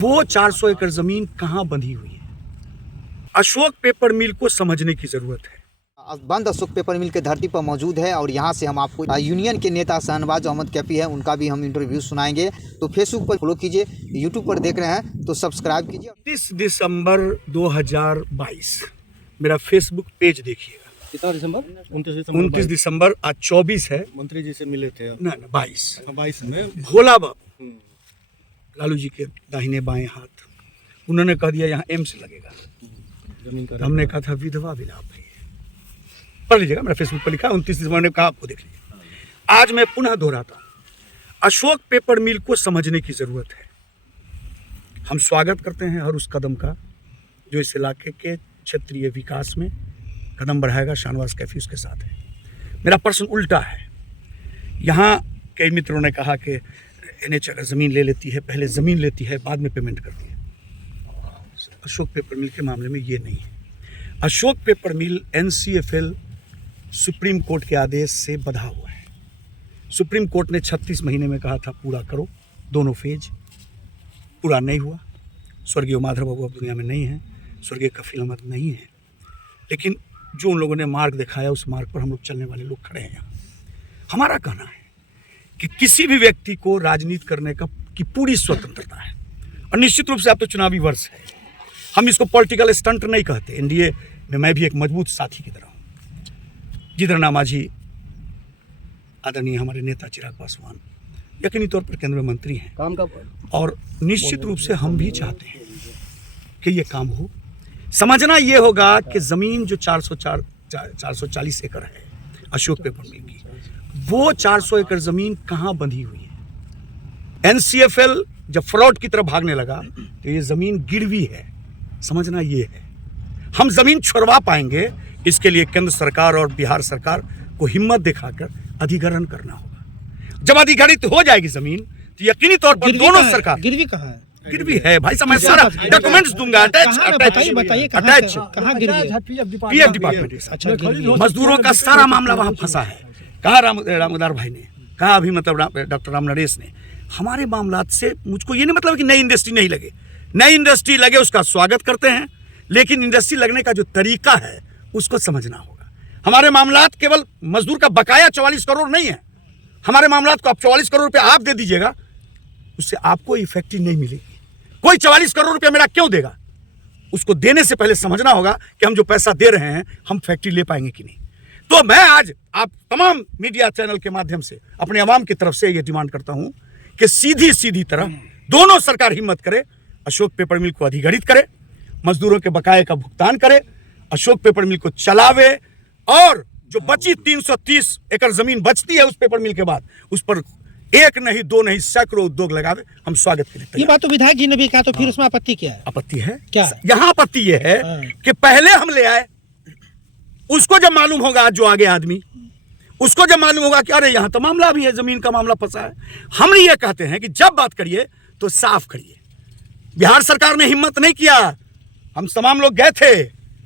वो 400 एकड़ जमीन कहाँ बंधी हुई है? अशोक पेपर मिल को समझने की जरूरत है। बंद अशोक पेपर मिल के धरती पर मौजूद है और यहाँ से हम आपको यूनियन के नेता शहनवाज अहमद कैफी है, उनका भी हम इंटरव्यू सुनाएंगे। तो फेसबुक पर फॉलो कीजिए, यूट्यूब पर देख रहे हैं तो सब्सक्राइब कीजिए। 30 दिसंबर 2022 मेरा फेसबुक पेज देखिएगा। कितना दिसंबर? 29 दिसंबर आज 24 है। मंत्री जी से मिले थे ना 22 22 में। भोला बाबू लालू जी के दाहिने बाएं हाथ, उन्होंने कह दिया यहाँ एम्स लगेगा। जमीन का हमने कहा था विधवा विलाप है, पढ़ लीजिएगा, मेरा फेसबुक पर लिखा 29 दिसंबर ने कहा, आपको देख लीजिए। आज मैं पुनः दोहराता हूँ, अशोक पेपर मिल को समझने की जरूरत है। हम स्वागत करते हैं हर उस कदम का जो इस इलाके के क्षेत्रीय विकास में कदम बढ़ाएगा। शहनवाज कैफी उसके साथ है। मेरा प्रश्न उल्टा है। यहाँ कई मित्रों ने कहा कि एनएच अगर ज़मीन ले लेती है, पहले ज़मीन लेती है बाद में पेमेंट करती है। अशोक पेपर मिल के मामले में ये नहीं है। अशोक पेपर मिल NCFL सुप्रीम कोर्ट के आदेश से बंधा हुआ है। सुप्रीम कोर्ट ने 36 महीने में कहा था पूरा करो, दोनों फेज पूरा नहीं हुआ। स्वर्गीय माधव बाबू अब दुनिया में नहीं है, स्वर्गीय कफील अहमद नहीं है, लेकिन जो उन लोगों ने मार्ग दिखाया उस मार्ग पर हम लोग चलने वाले लोग खड़े हैं। यहाँ हमारा कहना है कि किसी भी व्यक्ति को राजनीति करने की पूरी स्वतंत्रता है, और निश्चित रूप से अब तो चुनावी वर्ष है, हम इसको पॉलिटिकल स्टंट नहीं कहते। एनडीए में मैं भी एक मजबूत साथी की तरह हूँ। जितरना माझी आदरणीय हमारे नेता चिराग पासवान यकीनी तौर पर केंद्रीय मंत्री हैं काम का, और निश्चित रूप से हम भी चाहते हैं कि ये काम हो। समझना ये होगा कि ज़मीन जो 440 एकड़ है अशोक पेपर मिल की, वो 400 एकड़ ज़मीन कहाँ बंधी हुई है? NCFL जब फ्रॉड की तरफ भागने लगा तो ये ज़मीन गिरवी है। समझना ये है, हम ज़मीन छुड़वा पाएंगे, इसके लिए केंद्र सरकार और बिहार सरकार को हिम्मत दिखाकर अधिग्रहण करना होगा। जब अधिग्रहित हो जाएगी ज़मीन तो यकीनी तौर पर दोनों सरकार। गिरवी कहाँ है? गिरवी है भाई साहब, मैं सारा डॉक्यूमेंट्स दूंगा। बताइए कहाँ गिरवी है? PF department. अच्छा, मजदूरों का सारा मामला वहाँ फंसा है। कहा रामदार भाई ने कहा, अभी मतलब डॉक्टर राम नरेश ने, हमारे मामलात से मुझको ये नहीं मतलब कि नई इंडस्ट्री नहीं लगे। नई इंडस्ट्री लगे उसका स्वागत करते हैं, लेकिन इंडस्ट्री लगने का जो तरीका है उसको समझना होगा। हमारे मामलात केवल मजदूर का बकाया 44 करोड़ नहीं है। हमारे मामलात को आप 44 करोड़ रुपये आप दे दीजिएगा, उससे आपको इफेक्टिव नहीं मिलेगी। कोई 44 करोड़ रुपया मेरा क्यों देगा? उसको देने से पहले समझना होगा कि हम जो पैसा दे रहे हैं हम फैक्ट्री ले पाएंगे कि नहीं। तो मैं आज आप तमाम मीडिया चैनल के माध्यम से अपने अवाम की तरफ से ये डिमांड करता हूं कि सीधी तरह दोनों सरकार हिम्मत करे, अशोक पेपर मिल को अधिग्रहित करे, मजदूरों के बकाये का भुगतान करे, अशोक पेपर मिल को चलावे, और जो बची 330 एकड़ जमीन बचती है उस पेपर मिल के बाद उस पर एक नहीं दो नहीं सैकड़ों उद्योग लगावे। हम स्वागत करें। ये बात तो विधायक जी ने भी कहा, तो फिर उसमें आपत्ति क्या है? आपत्ति है क्या? यहाँ आपत्ति ये है कि पहले हम ले आए, उसको जब मालूम होगा, जो आगे आदमी उसको जब मालूम होगा कि अरे यहाँ तो मामला भी है, जमीन का मामला फंसा है। हम ये कहते हैं कि जब बात करिए तो साफ करिए। बिहार सरकार ने हिम्मत नहीं किया। हम तमाम लोग गए थे,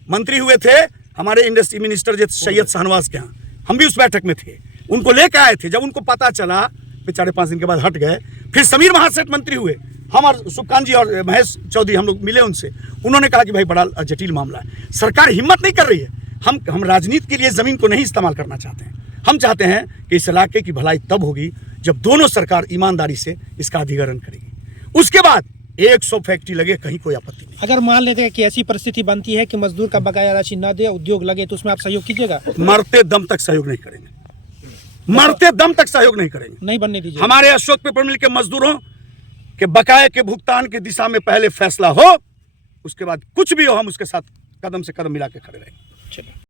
मंत्री हुए थे हमारे इंडस्ट्री मिनिस्टर सैयद शहनवाज के यहाँ, हम भी उस बैठक में थे, उनको लेकर आए थे। जब उनको पता चला, बेचारे 5 दिन के बाद हट गए। फिर समीर महासेठ मंत्री हुए, हम और सुकांत जी और महेश चौधरी हम लोग मिले उनसे, उन्होंने कहा कि भाई बड़ा जटिल मामला है, सरकार हिम्मत नहीं कर रही है। हम राजनीति के लिए ज़मीन को नहीं इस्तेमाल करना चाहते हैं। हम चाहते हैं कि इस इलाके की भलाई तब होगी जब दोनों सरकार ईमानदारी से इसका अधिग्रहण करेगी। उसके बाद 100 फैक्ट्री लगे, कहीं कोई आपत्ति नहीं। अगर मान लेते हैं कि ऐसी परिस्थिति बनती है कि मजदूर का बकाया राशि न दे, उद्योग लगे, तो उसमें आप सहयोग कीजिएगा? मरते दम तक सहयोग नहीं करेंगे, मरते दम तक सहयोग नहीं करेंगे, नहीं बनने दीजिए। हमारे अशोक पेपर मिल के मजदूरों के बकाये के भुगतान की दिशा में पहले फैसला हो, उसके बाद कुछ भी हो हम उसके साथ कदम से कदम मिला के खड़े रहेंगे। चलो।